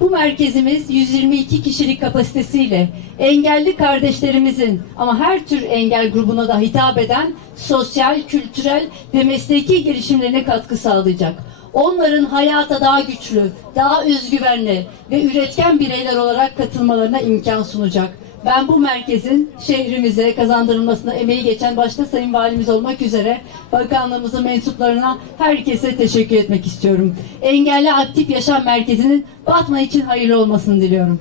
Bu merkezimiz 122 kişilik kapasitesiyle engelli kardeşlerimizin ama her tür engel grubuna da hitap eden sosyal, kültürel ve mesleki gelişimlerine katkı sağlayacak. Onların hayata daha güçlü, daha özgüvenli ve üretken bireyler olarak katılmalarına imkan sunacak. Ben bu merkezin şehrimize kazandırılmasına emeği geçen başta Sayın Valimiz olmak üzere bakanlığımızın mensuplarına herkese teşekkür etmek istiyorum. Engelli Aktif Yaşam Merkezi'nin Batman için hayırlı olmasını diliyorum.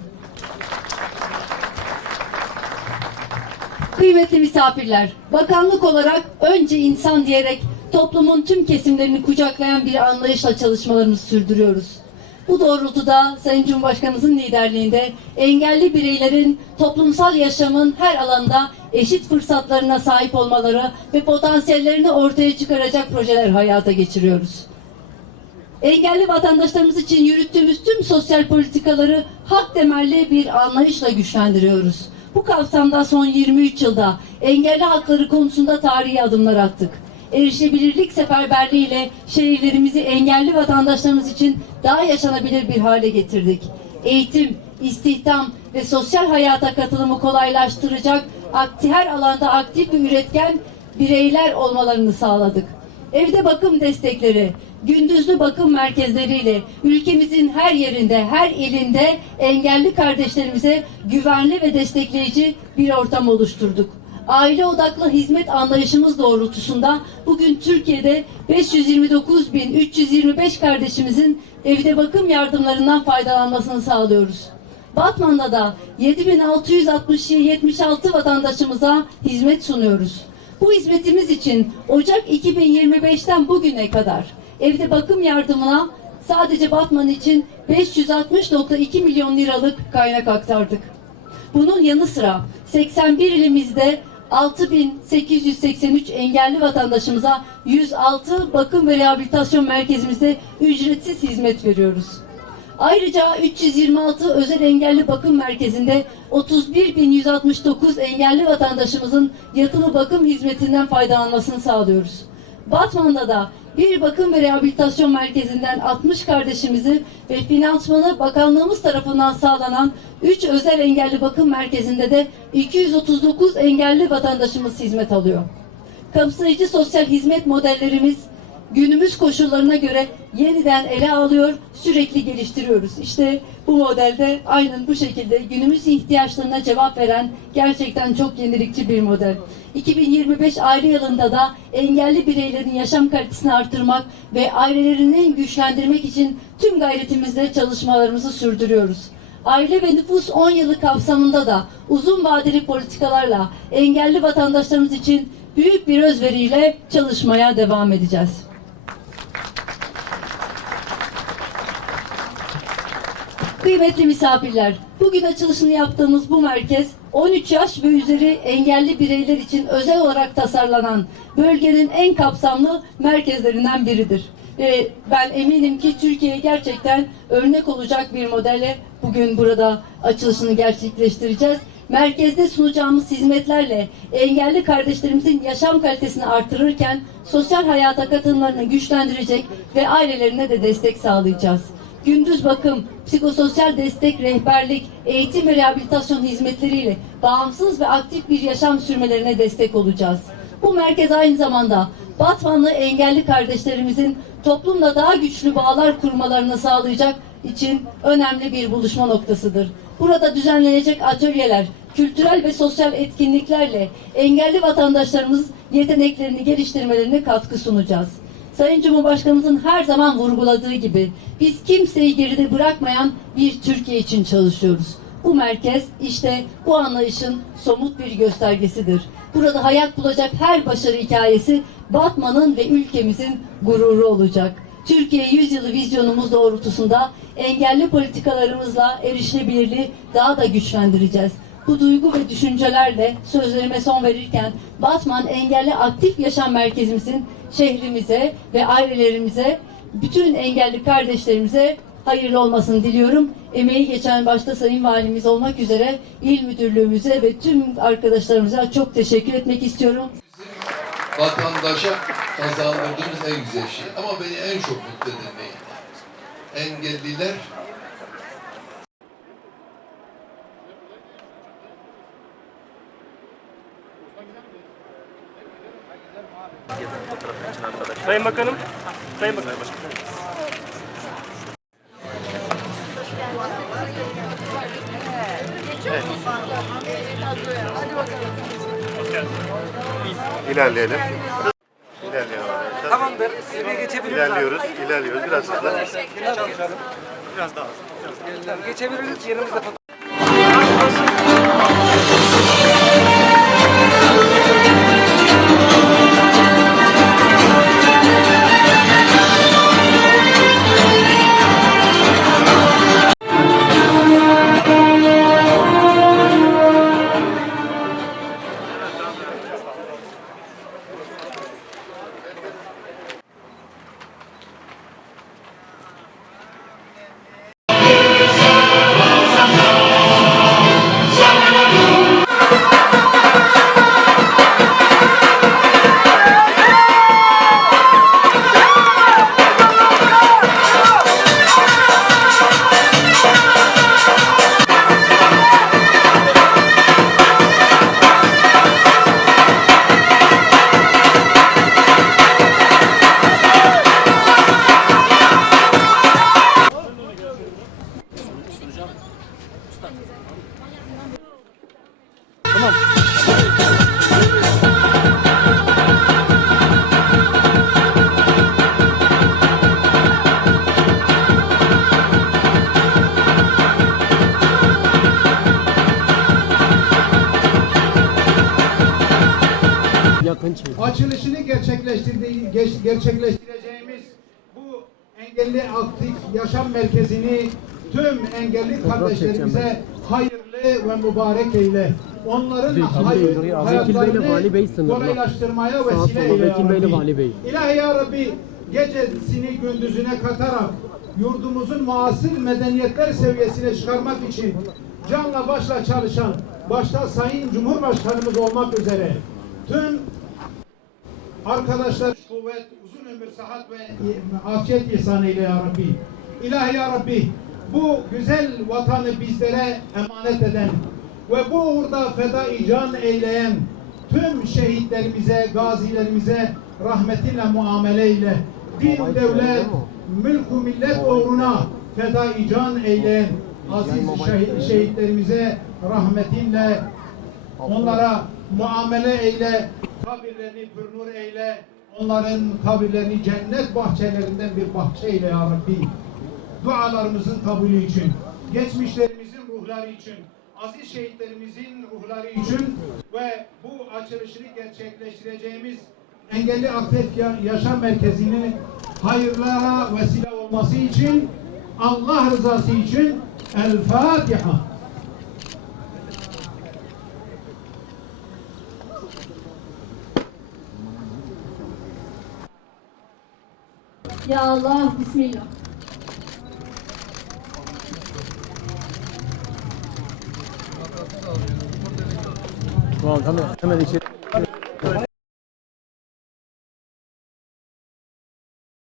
Kıymetli misafirler, bakanlık olarak önce insan diyerek toplumun tüm kesimlerini kucaklayan bir anlayışla çalışmalarımızı sürdürüyoruz. Bu doğrultuda Sayın Cumhurbaşkanımızın liderliğinde engelli bireylerin toplumsal yaşamın her alanda eşit fırsatlarına sahip olmaları ve potansiyellerini ortaya çıkaracak projeler hayata geçiriyoruz. Engelli vatandaşlarımız için yürüttüğümüz tüm sosyal politikaları hak temelli bir anlayışla güçlendiriyoruz. Bu kapsamda son 23 yılda engelli hakları konusunda tarihi adımlar attık. Erişebilirlik seferberliğiyle şehirlerimizi engelli vatandaşlarımız için daha yaşanabilir bir hale getirdik. Eğitim, istihdam ve sosyal hayata katılımı kolaylaştıracak her alanda aktif ve üretken bireyler olmalarını sağladık. Evde bakım destekleri, gündüzlü bakım merkezleriyle ülkemizin her yerinde, her ilinde engelli kardeşlerimize güvenli ve destekleyici bir ortam oluşturduk. Aile odaklı hizmet anlayışımız doğrultusunda bugün Türkiye'de 529.325 kardeşimizin evde bakım yardımlarından faydalanmasını sağlıyoruz. Batman'da da 7676 vatandaşımıza hizmet sunuyoruz. Bu hizmetimiz için Ocak 2025'ten bugüne kadar evde bakım yardımına sadece Batman için 560.2 milyon liralık kaynak aktardık. Bunun yanı sıra 81 ilimizde 6883 engelli vatandaşımıza 106 bakım ve rehabilitasyon merkezimizde ücretsiz hizmet veriyoruz. Ayrıca 326 özel engelli bakım merkezinde 31.169 engelli vatandaşımızın yatılı bakım hizmetinden faydalanmasını sağlıyoruz. Batman'da da bir bakım ve rehabilitasyon merkezinden 60 kardeşimizi ve finansmanı bakanlığımız tarafından sağlanan 3 özel engelli bakım merkezinde de 239 engelli vatandaşımız hizmet alıyor. Kapsayıcı sosyal hizmet modellerimiz günümüz koşullarına göre yeniden ele alıyor, sürekli geliştiriyoruz. İşte bu modelde aynen bu şekilde günümüz ihtiyaçlarına cevap veren gerçekten çok yenilikçi bir model. 2025 aile yılında da engelli bireylerin yaşam kalitesini artırmak ve ailelerini güçlendirmek için tüm gayretimizle çalışmalarımızı sürdürüyoruz. Aile ve nüfus 10 yılı kapsamında da uzun vadeli politikalarla engelli vatandaşlarımız için büyük bir özveriyle çalışmaya devam edeceğiz. Kıymetli misafirler, bugün açılışını yaptığımız bu merkez 13 yaş ve üzeri engelli bireyler için özel olarak tasarlanan bölgenin en kapsamlı merkezlerinden biridir. Ve ben eminim ki Türkiye'ye gerçekten örnek olacak bir modelle bugün burada açılışını gerçekleştireceğiz. Merkezde sunacağımız hizmetlerle engelli kardeşlerimizin yaşam kalitesini artırırken sosyal hayata katılımlarını güçlendirecek ve ailelerine de destek sağlayacağız gündüz bakım, psikososyal destek, rehberlik, eğitim ve rehabilitasyon hizmetleriyle bağımsız ve aktif bir yaşam sürmelerine destek olacağız. Bu merkez aynı zamanda Batmanlı engelli kardeşlerimizin toplumla daha güçlü bağlar kurmalarını sağlayacak için önemli bir buluşma noktasıdır. Burada düzenlenecek atölyeler, kültürel ve sosyal etkinliklerle engelli vatandaşlarımız yeteneklerini geliştirmelerine katkı sunacağız. Sayın Cumhurbaşkanımızın her zaman vurguladığı gibi biz kimseyi geride bırakmayan bir Türkiye için çalışıyoruz. Bu merkez işte bu anlayışın somut bir göstergesidir. Burada hayat bulacak her başarı hikayesi Batman'ın ve ülkemizin gururu olacak. Türkiye yüzyılı vizyonumuz doğrultusunda engelli politikalarımızla erişilebilirliği daha da güçlendireceğiz. Bu duygu ve düşüncelerle sözlerime son verirken Batman Engelli Aktif Yaşam Merkezimizin şehrimize ve ailelerimize, bütün engelli kardeşlerimize hayırlı olmasını diliyorum. Emeği geçen başta Sayın Valimiz olmak üzere il müdürlüğümüze ve tüm arkadaşlarımıza çok teşekkür etmek istiyorum. vatandaşa kazandırdığımız en güzel şey. Ama beni en çok mutlu eden? Engelliler Sayın Bakanım. Sayın Bakanım. İlerleyelim. İlerleyelim arkadaşlar. Tamamdır. Bir geçebiliriz. İlerliyoruz, ilerliyoruz. Biraz hızlı. Biraz daha. Tamam, Geçebiliriz. Yerimizde fotoğraf. Açılışını gerçekleştirdiği, gerçekleştireceğimiz bu engelli aktif yaşam merkezini tüm engelli kardeşlerimize hayırlı ve mübarek eyle. Onların hayır, hayatlarını Vali Bey sınırlı. kolaylaştırmaya vesile eyle ya ile Rabbi. İlahi ya Rabbi gecesini gündüzüne katarak yurdumuzun muasır medeniyetler seviyesine çıkarmak için canla başla çalışan başta Sayın Cumhurbaşkanımız olmak üzere tüm Arkadaşlar kuvvet, uzun ömür, sıhhat ve afiyet ihsan eyle ya Rabbi. İlahi ya Rabbi bu güzel vatanı bizlere emanet eden ve bu uğurda feda can eyleyen tüm şehitlerimize, gazilerimize rahmetinle muamele eyle. Din devlet, mülk millet uğruna feda can eyleyen aziz şehit- şehitlerimize rahmetinle Onlara muamele eyle, kabirlerini pürnur eyle, onların kabirlerini cennet bahçelerinden bir bahçe eyle ya Rabbi. Dualarımızın kabulü için, geçmişlerimizin ruhları için, aziz şehitlerimizin ruhları için ve bu açılışını gerçekleştireceğimiz Engelli Ya- Yaşam Merkezi'nin hayırlara vesile olması için, Allah rızası için El Fatiha. Ya Allah, Bismillah. Tamam tamam. Hemen içeri.